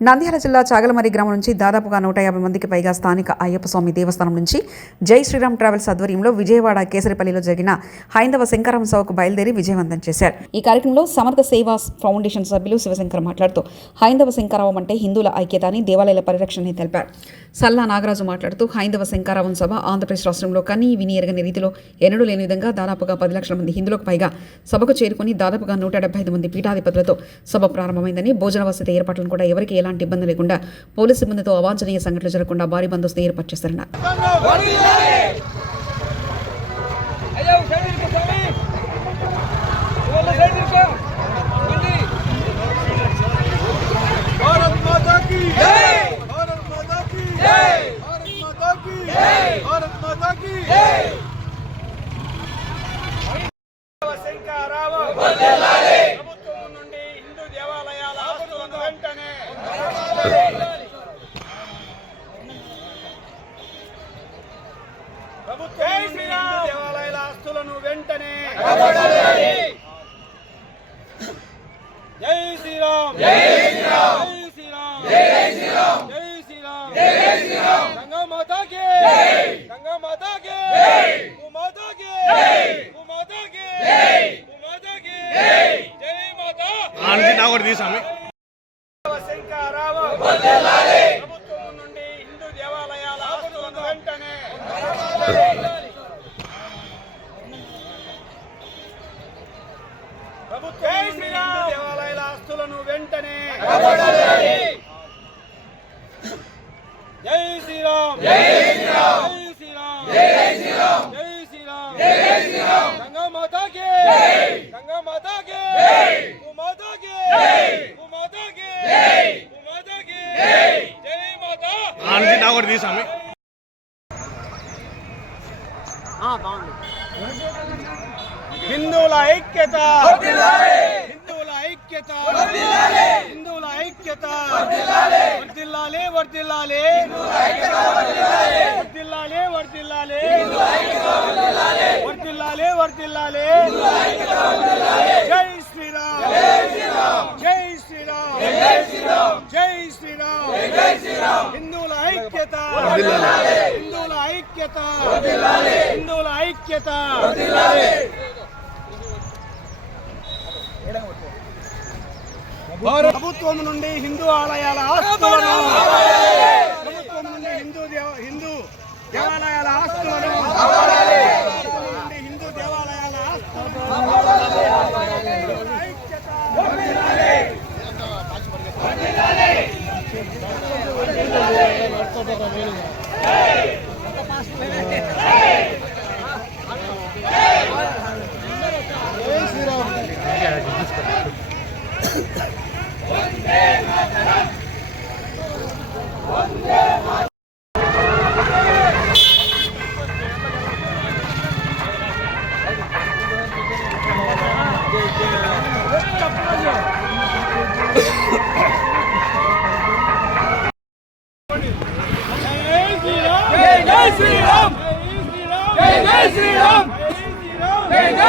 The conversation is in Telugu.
నంద్యాల జిల్లా చాగలమరి గ్రామం నుంచి దాదాపుగా నూట యాభై మందికి పైగా స్థానిక అయ్యప్ప స్వామి దేవస్థానం నుంచి జై శ్రీరామ్ ట్రావెల్స్ ఆధ్వర్యంలో విజయవాడ కేసరిపల్లిలో జరిగిన హైందవ శంకరం సభకు బయలుదేరి విజయవంతం చేశారు. ఈ కార్యక్రమంలో సమర్థ సేవా ఫౌండేషన్ సభ్యులు శివశంకర్ మాట్లాడుతూ హైందవ శంకరావం అంటే హిందువుల ఐక్యత అని దేవాలయాల పరిరక్షణ తెలిపారు. సల్లా నాగరాజు మాట్లాడుతూ హైందవ శంకరావం సభ ఆంధ్రప్రదేశ్ రాష్ట్రంలో కనీ విని ఎరగని రీతిలో ఎన్నడూ లేని విధంగా దాదాపుగా పది లక్షల మంది హిందువులకు పైగా సభకు చేరుకుని దాదాపుగా నూట డెబ్బై ఐదు మంది పీఠాధిపతులతో సభ ప్రారంభమైందని భోజన వసతి ఏర్పాట్లను కూడా ఎవరికి ఎలాంటి ఇబ్బంది లేకుండా పోలీసు సిబ్బందితో అవాంఛనీయ సంఘటనలు జరగకుండా భారీ బందోబస్తు ఏర్పాటు చేశారన్నారు ఆస్తులను వెంటనే జై శ్రీరామ్. జై శ్రీరామ్. జై శ్రీరామ్. జై శ్రీరామ్. జై శ్రీరామ్. జై శ్రీరామ్. గంగా మాతా కి జై. గంగా మాతా కి జై. మాతా కి జై. భూ మాతా కి జై. భూ మాతా కి జై. జై మాతా. ఆంటీ నా కూడా తీసామి శంకరావ. ప్రభుత్వం నుండి హిందూ దేవాలయాల వెంటనే. జై శ్రీరామ్ జై శ్రీరామ్ జై శ్రీరామ్ జై శ్రీరామ్ జై శ్రీరామ్ జై శ్రీరామ్ గంగా మాతా కి జై గంగా మాతా కి జై భూ మాతా కి జై భూ మాతా కి జై భూ మాతా కి జై జై మాతా ఆంటీ నా కూడా తీసామి హిందువుల ఐక్యత. హిందువుల ఐక్యత. హిందువుల ఐక్యత. వర్దిల్లాలి వర్దిల్లాలి వర్దిల్లాలి వర్దిల్లాలి వర్దిల్లాలి వర్దిల్లాలి జై శ్రీరామ్ జై శ్రీరామ్ జై శ్రీరామ్. జై శ్రీరామ్. జై శ్రీరామ్. హిందువుల ఐక్యత. హిందువుల ఐక్యత. హిందువుల ఐక్యత. ప్రభుత్వం నుండి హిందూ ఆలయాల ఆస్తులను ప్రభుత్వం నుండి హిందూ హిందూ దేవాలయాల ఆస్తులను హిందూ దేవాలయాల ఆస్తులను Jai Jai Sri Ram! Jai Jai Sri Ram! Jai Jai